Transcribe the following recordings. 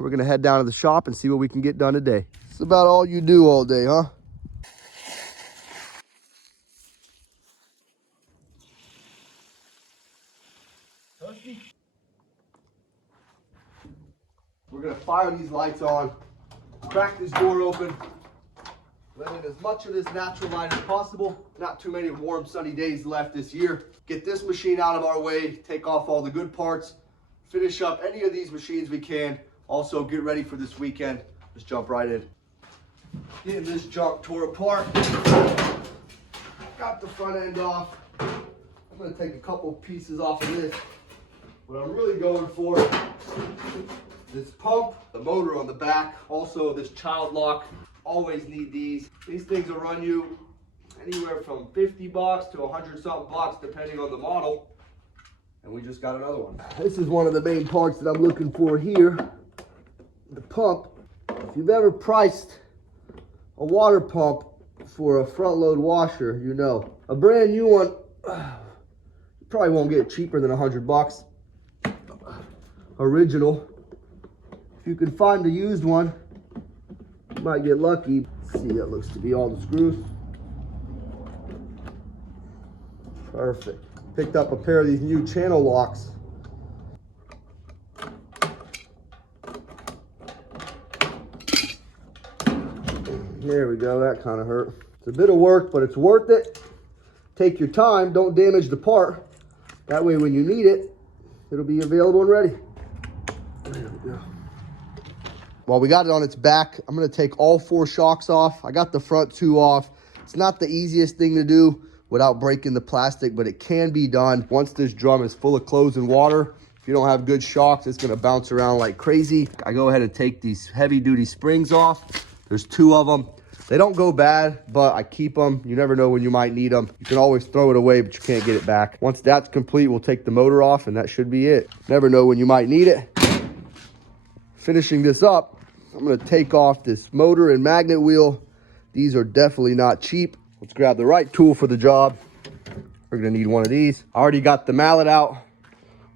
We're gonna head down to the shop and see what we can get done today. It's about all you do all day, huh? We're gonna fire these lights on, crack this door open, let in as much of this natural light as possible. Not too many warm, sunny days left this year. Get this machine out of our way, take off all the good parts, finish up any of these machines we can. Also get ready for this weekend. Just jump right in. Getting this junk tore apart. Got the front end off. I'm gonna take a couple pieces off of this. What I'm really going for, this pump, the motor on the back, also this child lock. Always need these. These things will run you anywhere from 50 bucks to 100 something bucks depending on the model. And we just got another one. This is one of the main parts that I'm looking for here. The pump. If you've ever priced a water pump for a front load washer, you know. A brand new one, you probably won't get cheaper than 100 bucks. Original. If you can find a used one, you might get lucky. See, that looks to be all the screws. Perfect. Picked up a pair of these new channel locks. There we go, that kind of hurt. It's a bit of work, but it's worth it. Take your time, don't damage the part. That way when you need it, it'll be available and ready. There we go. While we got it on its back, I'm gonna take all 4 shocks off. I got the front 2 off. It's not the easiest thing to do without breaking the plastic, but it can be done. Once this drum is full of clothes and water, if you don't have good shocks, it's gonna bounce around like crazy. I go ahead and take these heavy duty springs off. There's 2 of them. They don't go bad, but I keep them. You never know when you might need them. You can always throw it away, but you can't get it back. Once that's complete, we'll take the motor off and that should be it. Never know when you might need it. Finishing this up, I'm gonna take off this motor and magnet wheel. These are definitely not cheap. Let's grab the right tool for the job. We're gonna need one of these. I already got the mallet out.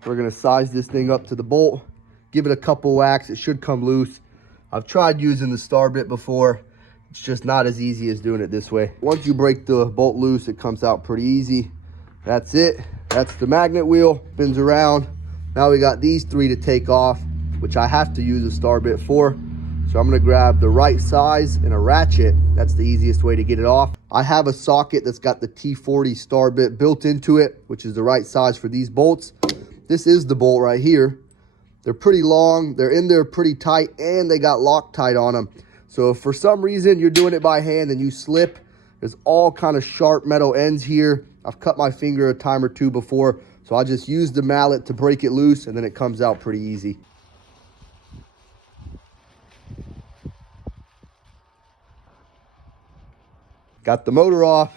We're gonna size this thing up to the bolt, give it a couple whacks. It should come loose. I've tried using the star bit before. It's just not as easy as doing it this way. Once you break the bolt loose, it comes out pretty easy. That's it. That's the magnet wheel. Spins around. Now we got these 3 to take off, which I have to use a star bit for. So I'm gonna grab the right size and a ratchet. That's the easiest way to get it off. I have a socket that's got the T40 star bit built into it, which is the right size for these bolts. This is the bolt right here. They're pretty long, they're in there pretty tight, and they got Loctite on them. So if for some reason you're doing it by hand and you slip, there's all kind of sharp metal ends here. I've cut my finger a time or 2 before, so I just use the mallet to break it loose and then it comes out pretty easy. Got the motor off,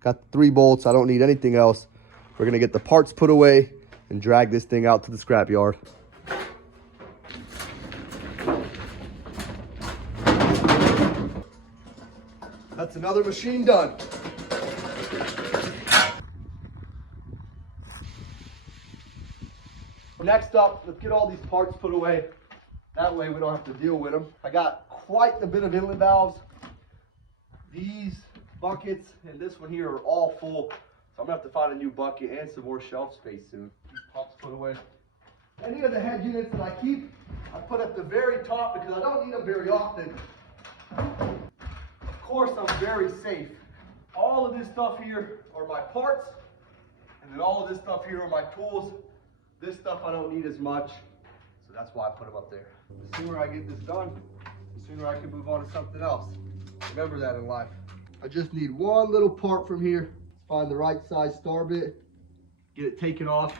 got the 3 bolts. I don't need anything else. We're gonna get the parts put away and drag this thing out to the scrap yard. That's another machine done. Next up, let's get all these parts put away. That way we don't have to deal with them. I got quite a bit of inlet valves. These buckets and this one here are all full. So I'm gonna have to find a new bucket and some more shelf space soon. These pumps put away. Any of the head units that I keep, I put at the very top because I don't need them very often. Of course, I'm very safe. All of this stuff here are my parts, and then all of this stuff here are my tools. This stuff I don't need as much, so that's why I put them up there. The sooner I get this done, the sooner I can move on to something else. Remember that in life. I just need one little part from here. Find the right size star bit, get it taken off,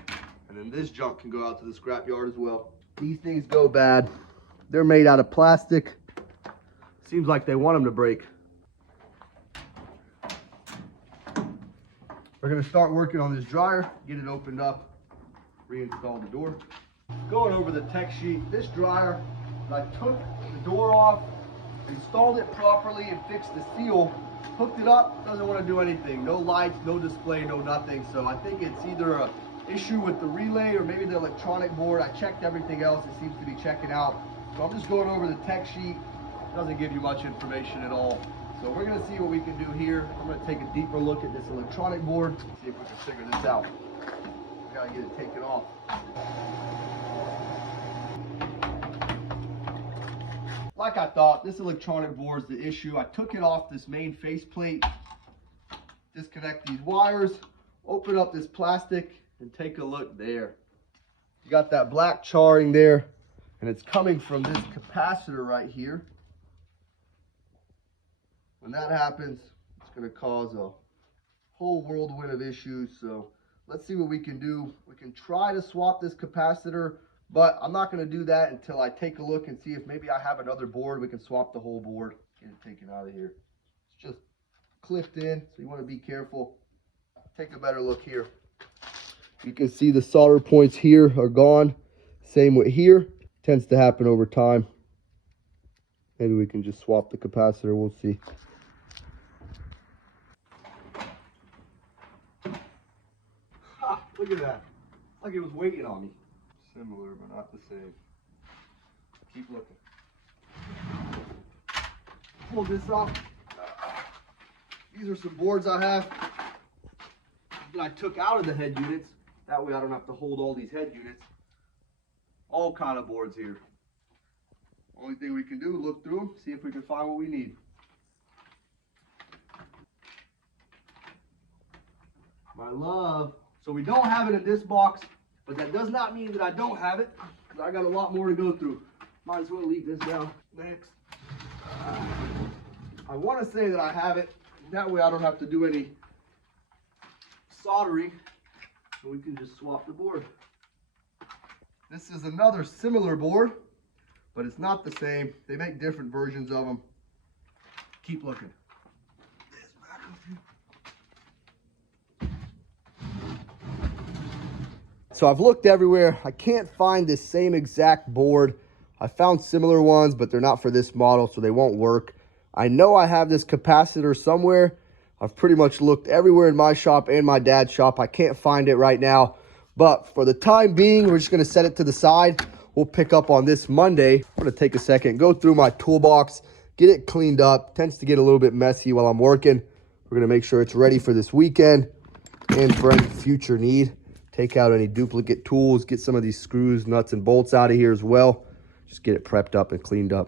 and then this junk can go out to the scrap yard as well. These things go bad. They're made out of plastic. Seems like they want them to break. We're gonna start working on this dryer, get it opened up, reinstall the door. Going over the tech sheet, this dryer, I took the door off, installed it properly and fixed the seal, hooked it up, doesn't want to do anything. No lights, no display, no nothing. So I think it's either an issue with the relay or maybe the electronic board. I checked everything else, it seems to be checking out. So I'm just going over the tech sheet. It doesn't give you much information at all. So we're gonna see what we can do here. I'm gonna take a deeper look at this electronic board, see if we can figure this out. We gotta get it taken off. Like I thought, this electronic board is the issue. I took it off this main faceplate, disconnect these wires, open up this plastic, and take a look there. You got that black charring there, and it's coming from this capacitor right here. When that happens, it's going to cause a whole whirlwind of issues. So let's see what we can do. We can try to swap this capacitor, but I'm not going to do that until I take a look and see if maybe I have another board. We can swap the whole board, get it taken out of here. It's just clipped in, so you want to be careful. Take a better look here. You can see the solder points here are gone. Same with here. Tends to happen over time. Maybe we can just swap the capacitor. We'll see. Ah, look at that. Like it was waiting on me. Similar, but not the same. Keep looking. Pull this off. These are some boards I have that I took out of the head units. That way I don't have to hold all these head units. All kind of boards here. Only thing we can do, look through them, see if we can find what we need. My love. So we don't have it in this box, but that does not mean that I don't have it, because I got a lot more to go through. Might as well leave this down. Next. I want to say that I have it. That way I don't have to do any soldering, so we can just swap the board. This is another similar board, but it's not the same. They make different versions of them. Keep looking. So I've looked everywhere. I can't find this same exact board. I found similar ones, but they're not for this model, so they won't work. I know I have this capacitor somewhere. I've pretty much looked everywhere in my shop and my dad's shop. I can't find it right now. But for the time being, we're just going to set it to the side. We'll pick up on this Monday. I'm going to take a second, go through my toolbox, get it cleaned up. Tends to get a little bit messy while I'm working. We're going to make sure it's ready for this weekend and for any future need. Take out any duplicate tools, get some of these screws, nuts, and bolts out of here as well. Just get it prepped up and cleaned up.